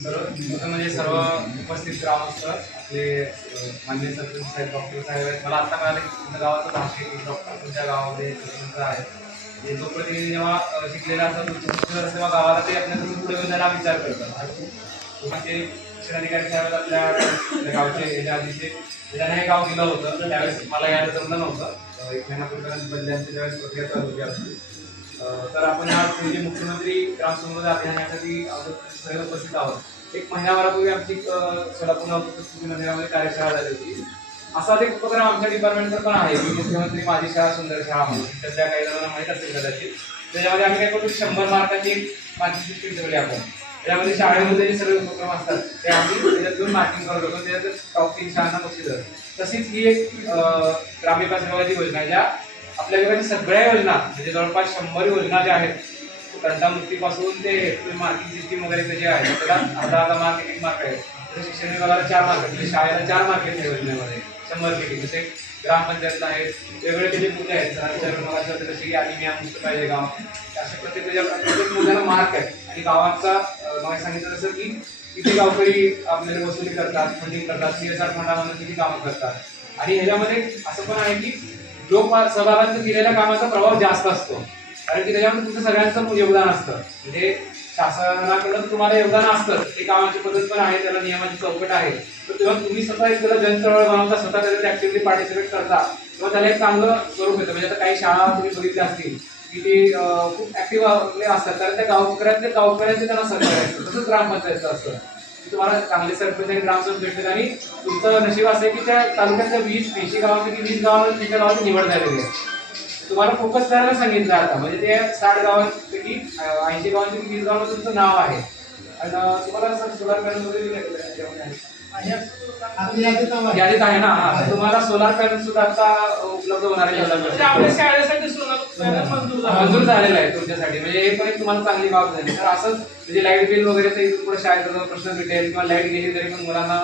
म्हणजे सर्व उपस्थित ग्रामस्थ आपले मान्य सरपंच साहेब डॉक्टर साहेब आहेत. मला आता कळालं की तुमच्या गावाचं भाषे डॉक्टर तुमच्या गावामध्ये सरपंच आहे. म्हणजे जो प्रतिनिधी जेव्हा शिकलेला असतो तेव्हा गावाला ते आपल्याला पुढे घेऊन जायला विचार करतात. किंवा ते शिक्षणाधिकारी साहेब आपल्या गावचे याच्या आधीचे ज्याने हे गाव दिलं होतं त्यावेळेस मला यायला जमलं नव्हतं. एक महिन्यापूर्वीपर्यंत बदल्यांची ज्यावेळेस प्रक्रिया चालू होती असते. तर आपण आज म्हणजे मुख्यमंत्री ग्राम समृद्धी अभियानासाठी सगळे उपस्थित आहोत. एक महिन्याभरापूर्वी आमची सोलापूर नगरामध्ये कार्यशाळा झाली होती. असाच एक उपक्रम आमच्या डिपार्टमेंटवर पण आहे की मुख्यमंत्री माझी शाळा सुंदर शाळा म्हणून. सध्या काही जणांना माहीत असेल कदाचित. त्याच्यामध्ये आम्ही काय करतो 100 मार्काची एक मार्किंग सिस्टीम ठेवली आपण. त्यामध्ये शाळेमध्ये जे सगळे उपक्रम असतात ते आम्ही त्याच्यातून मार्किंग करत होतो. त्याच्यात टॉप 3 शाळांना बक्षीस. तशीच ही एक ग्रामविकास विभागाची योजना आहे ज्या आपल्या विभागाची सगळ्या योजना म्हणजे जवळपास 100 योजना ज्या आहेत तंटामुक्तीपासून ते मार्किंग सिस्टीम वगैरे जे आहे त्याला अर्धा मार्क 1 मार्क आहे. तर शिक्षण विभागाला 4 मार्क म्हणजे शाळेला 4 मार्क आहेत या योजनेमध्ये 100 पैकी. जसे ग्रामपंचायतला आहेत वेगवेगळे त्याचे मुद्दे आहेत. सरांच्या जसे की अनिमिया मुक्त पाहिजे गाव अशा प्रत्येक मुद्द्याला मार्क आहे. आणि गावाचा मला सांगितलं जसं की किती गावकरी आपल्याला वसुली करतात फंडिंग करतात CSR फंडामधून किती कामं करतात. आणि ह्याच्यामध्ये असं पण आहे की लोक सहभागाचं केलेल्या कामाचा प्रभाव जास्त असतो. कारण की त्याच्यामध्ये तुमचं सगळ्यांचं योगदान असतं. म्हणजे शासनाकडून तुम्हाला योगदान असतं ते कामाची पद्धत पण आहे त्याला नियमाची चौकट आहे. तर तेव्हा तुम्ही स्वतः एक त्याला जनचळवळ बनवता स्वतः त्याच्यात ऍक्टिव्हिटी पार्टिसिपेट करता तेव्हा त्याला एक चांगलं स्वरूप येतं. म्हणजे आता काही शाळा तुम्ही बघितल्या असतील की ते खूप ऍक्टिव्ह असतात कारण त्या गावकऱ्यांचे त्यांना सहकार्य असतं. तसंच ग्रामपंचायतचं असतं. तुम्हाला चांगले सरपंच आणि ग्रामसेवक भेटतील आणि तुमचं नशीब असं आहे की त्या तालुक्यातल्या 20-80 गावांपैकी 20 गावांमध्ये तुमच्या गावाची निवड झालेली आहे. तुम्हाला फोकस करायला सांगितलं आता म्हणजे ते 60 गावांपैकी 80 गावांपैकी 20 गावांमध्ये तुमचं नाव आहे. आणि तुम्हाला सोलार पॅनल वगैरे यादीत आहे ना. तुम्हाला सोलार पॅनल सुद्धा आता उपलब्ध होणार आहे. आपल्या शाळेसाठी सोलार पॅनल मंजूर झालेलं आहे तुमच्यासाठी. म्हणजे हे पण एक तुम्हाला चांगली बाब झाली. तर असंच म्हणजे लाईट बिल वगैरे इथून पुढे शाळेचा प्रश्न मिटेल किंवा लाईट गेली तरी पण मुलांना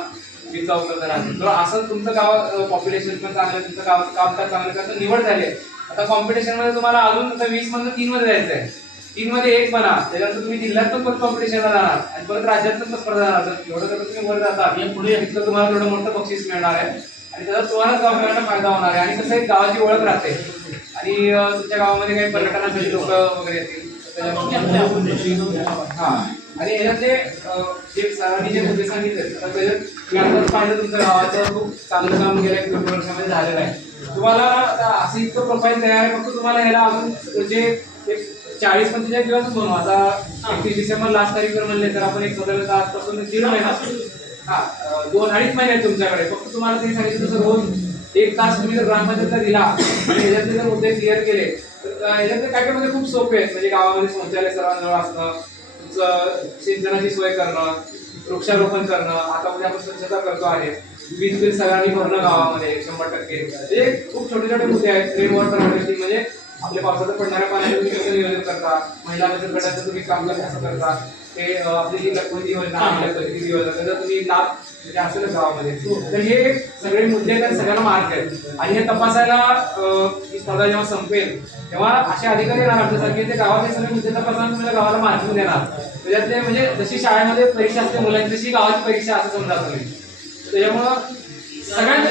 वीज उपलब्ध राहते. तर असं तुमचं गाव पॉप्युलेशन पण चांगलं तुमचं गाव कामकाज चांगलं करतं निवड झाली. आता कॉम्पिटिशन मध्ये तुम्हाला अजून आता 20 मधून 3 मध्ये जायचं आहे. 3 मध्ये 1 बना त्याच्यानंतर तुम्ही जिल्ह्यात पण कॉम्पिटिशनला जाणार आणि परत राज्यात पण स्पर्धा जाणार. एवढं तर तुम्ही वर जाता पुढे तिथलं तुम्हाला थोडं मोठं बक्षीस मिळणार आहे आणि त्याचा तुम्हाला गावकऱ्यांना फायदा होणार आहे. आणि कसं एक गावाची ओळख राहते आणि तुमच्या गावामध्ये काही पर्यटनासाठी लोक वगैरे येतील हा. आणि याच्यातले जे सरांनी जे मुद्दे सांगितले त्याच्यात फायदा तुमच्या गावाचं खूप चांगलं काम गेल्या 2 वर्षामध्ये झालेलं आहे. तुम्हाला असं इतकं प्रोफाईल तयार आहे फक्त तुम्हाला ह्याला अजून जे 40-45 दिवस बनवू. आता 31 डिसेंबर लास्ट तारीख म्हणले तर आपण एक बदल आजपासून 1.5 महिना हा 2-2.5 महिने आहेत तुमच्याकडे. फक्त तुम्हाला ते सांगितलं तसं रोज 1 तास तुम्ही जर ग्रामपंचायतला दिला आणि ह्याच्यातले जर मुद्दे क्लिअर केले तर ह्याच्यातले काय मध्ये खूप सोपे आहेत. म्हणजे गावामध्ये शौचालय सर्वांजवळ असणं तुमचं सिंचनाची सोय करणं वृक्षारोपण करणं आता म्हणजे आपण स्वच्छता करतो आहे वीज बिल सगळ्यांनी भरणं गावामध्ये 100%. हे खूप छोटे छोटे मुद्दे आहेत. रेन वॉटर हार्वेस्टिंग म्हणजे आपल्या पावसाचं पडणाऱ्या पाण्याचं तुम्ही कसं नियोजन करता महिला बचत गटाचं तुम्ही काम कसं करता ते आपली जी लखपती योजना आहे योजना त्याचा तुम्ही लाभ म्हणजे असेल गावामध्ये. तर हे सगळे मुद्दे तर सगळ्यांना मार्क आहेत. आणि हे तपासायला ही स्पर्धा जेव्हा संपेल तेव्हा असे अधिकारी येणार आपल्यासारखे ते गावातले सगळे मुद्दे तपासून तुम्हाला गावाला मार्किंग देणार. त्याच्यातले म्हणजे जशी शाळेमध्ये परीक्षा असते मुलांची तशी गावाची परीक्षा असं समजा तुम्ही. त्याच्यामुळं सगळ्यांना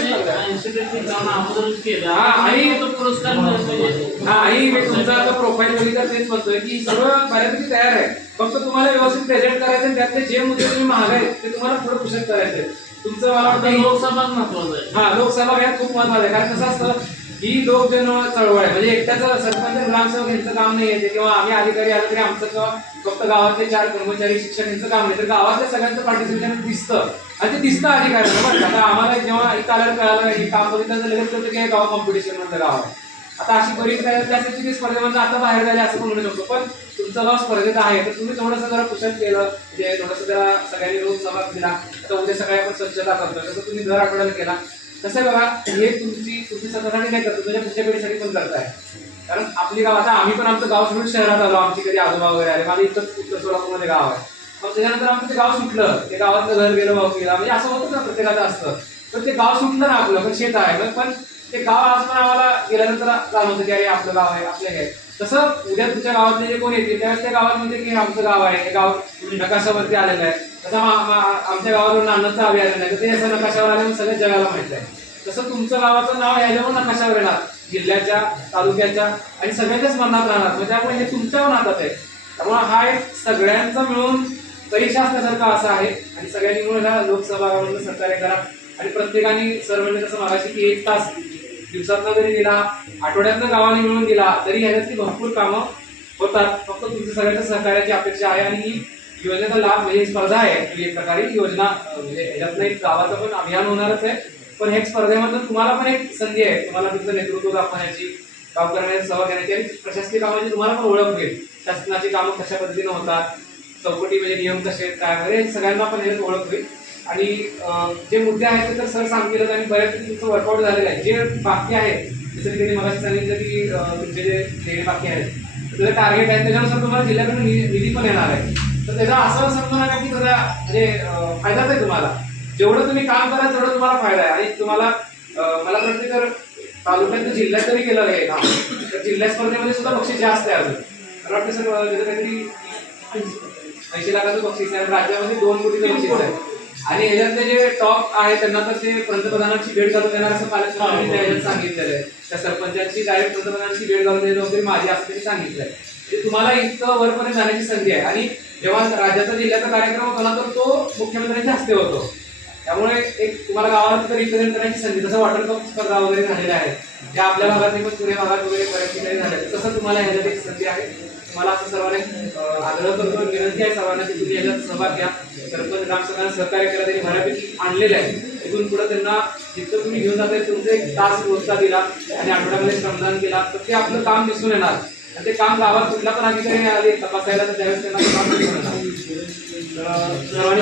तुमचा प्रोफाईल बघितला तेच म्हणतोय की सगळं बऱ्यापैकी तयार आहे. फक्त तुम्हाला व्यवस्थित प्रेझेंट करायचं त्यातले जे मुद्दे तुम्ही मागाय ते तुम्हाला पुढे पुषत करायचे. तुमचं मला वाटतं लोकसभा महत्वाचं आहे. हा लोकसभा यात खूप महत्वाचं आहे. कारण कसं असतं ही लोकजन चळवळ आहे. म्हणजे एकट्याचं सरपंच ग्रामसेवक यांचं काम नाही येते किंवा आम्ही अधिकारी आलो तरी आमचं किंवा फक्त गावातले 4 कर्मचारी शिक्षक यांचं काम नाही तर गावातल्या सगळ्यांचं पार्टिसिपेशन दिसतं आणि ते दिसतं अधिकाऱ्यांना. आता आम्हाला जेव्हा इथं आल्यावर कळालं हे काम बघितलं तर लगेच कळतं की हे गाव कॉम्पिटिशन मधलं गाव आहे. आता अशी बरीच त्यासाठी स्पर्धेमध्ये आता बाहेर झाले असं पण म्हणू शकतो. पण तुमचं गाव स्पर्धेत आहे तर तुम्ही थोडंसं जरा कुशल केलं म्हणजे थोडंसं जरा सगळ्यांनी रोज सहभाग दिला तर उद्या सगळे आपण स्वच्छता करतो तसं तुम्ही दर आठवड्याला केला. कसं बघा हे तुम्ही स्वतःसाठी नाही करतो तुझ्या पुढच्या पिढीसाठी पण करताय. कारण आपली गाव आता आम्ही पण आमचं गाव सोडून शहरात आलो आमची कधी आजोबा वगैरे आले माझं इथं उत्तर सोलापूरमध्ये गाव आहे. मग त्याच्यानंतर आमचं ते गाव सुटलं ते गावातलं घर गेलं भाऊ गेला म्हणजे असं होतं ना प्रत्येकाचं असतं. तर ते गाव सुटलं ना आपलं पण शेत आहे पण ते गाव आज पण आम्हाला गेल्यानंतर जाणवतं की अरे आपलं गाव आहे आपलं काय. तसं उद्या तुमच्या गावातले जे कोण येतील त्यावेळेस त्या गावात म्हणते की आमचं गाव आहे हे गाव नकाशावरती आलेलं आहे तसं आमच्या गावावरून अन्नाचं अभियान आहे, तर ते असं नकाशावर आल्यावर सगळ्या जगाला माहित आहे. तसं तुमचं गावाचं नाव ह्याच्यावर नकाशावर येणार, जिल्ह्याच्या, तालुक्याच्या आणि सगळ्यांच्याच मनात राहणार. म्हणजे त्यामुळे हे तुमच्या नातात आहे. त्यामुळे हा एक सगळ्यांचा मिळून परीक्षा असल्यासारखा असा आहे आणि सगळ्यांनी मिळून ह्या लोकसहभागामध्ये सहकार्य करा. आणि प्रत्येकाने सर्वांनी जसं मागाशी की 1 तास दिवसातनं जरी दिला, आठवड्यातनं गावाने मिळून दिला, तरी ह्याच्यातली भरपूर कामं होतात. फक्त तुमच्या सगळ्यांच्या सहकार्याची अपेक्षा आहे. आणि ही योजनेचा लाभ म्हणजे स्पर्धा आहे ऍक्च्युली, एक प्रकारे योजना म्हणजे ह्याच्यातनं एक गावाचं पण अभियान होणारच आहे. पण हे स्पर्धेमधून तुम्हाला पण एक संधी आहे, तुम्हाला तुमचं नेतृत्व दाखवण्याची, काम करण्याची, सहभाग घेण्याची आणि प्रशासकीय कामाची तुम्हाला पण ओळख होईल. शासनाची कामं कशा पद्धतीने होतात, चौकटी म्हणजे नियम कसे आहेत, काय वगैरे सगळ्यांना पण ह्याच्यात ओळख होईल. आणि जे मुद्दे आहेत ते तर सर सांगतीलच आणि बऱ्यापैकी तुमचं वर्कआउट झालेलं आहे. जे बाकी आहे जसं की त्यांनी मगाशी सांगितलं की तुमचे जे देणे बाकी आहेत त्याचं टार्गेट आहे, त्याच्यानुसार तुम्हाला जिल्ह्याकडून निधी पण येणार आहे. तर त्याचा असं समजू नका की त्याचा म्हणजे फायदाच आहे तुम्हाला. जेवढं तुम्ही काम कराल तेवढं तुम्हाला फायदा आहे. आणि तुम्हाला मला वाटतं तर तालुक्यात जिल्ह्यात जरी गेलं आहे ना, तर जिल्हा स्पर्धेमध्ये सुद्धा बक्षीस जास्त आहे. अजून मला वाटतं सर त्याचं काहीतरी 80 लाखाचं बक्षीस आहे. राज्यामध्ये 2 कोटीचं बक्षीस आहे. आणि ह्याच्यातले जे टॉप आहे त्यांना तर ते पंतप्रधानांची भेट घालून देणार असं पालकमंत्र्यांनी त्या ह्याच्यात सांगितलेलं आहे. त्या सरपंचांची डायरेक्ट पंतप्रधानांची भेट घालून देण्याची जबाबदारी माझी असल्याचे सांगितलंय. म्हणजे तुम्हाला इतकं वरपर्यंत जाण्याची संधी आहे. आणि जेव्हा राज्याचा जिल्ह्याचा कार्यक्रम होतो ना, तर तो मुख्यमंत्र्यांच्या हस्ते होतो. त्यामुळे एक तुम्हाला गावाला तिथं रिप्रेझेंट करण्याची संधी, जसं वॉटर कप स्पर्धा वगैरे झालेल्या आहेत त्या आपल्या भागातली पण पुणे भागात वगैरे बऱ्याच ठिकाणी झाल्या, तसं तुम्हाला ह्याच्यात एक संधी आहे. मला असं सर्वांनी आग्रह करतो, विनंती आहे सर्वांना की तुम्ही याच्यात सहभाग घ्या. सरपंच ग्रामसेवकांना सहकार्य करा, त्यांनी बऱ्यापैकी आणलेलं आहे. तिथून पुढे त्यांना जिथं तुम्ही घेऊन जाता तुमचं 1 तास रोजचा दिला आणि आठवड्यामध्ये श्रमदान केला तर ते आपलं काम दिसून येणार. आणि ते काम गावात कुठला पण अधिकारी आले तपासायला तर त्यावेळेस त्यांना काम दिसून येणार. सर्वांनी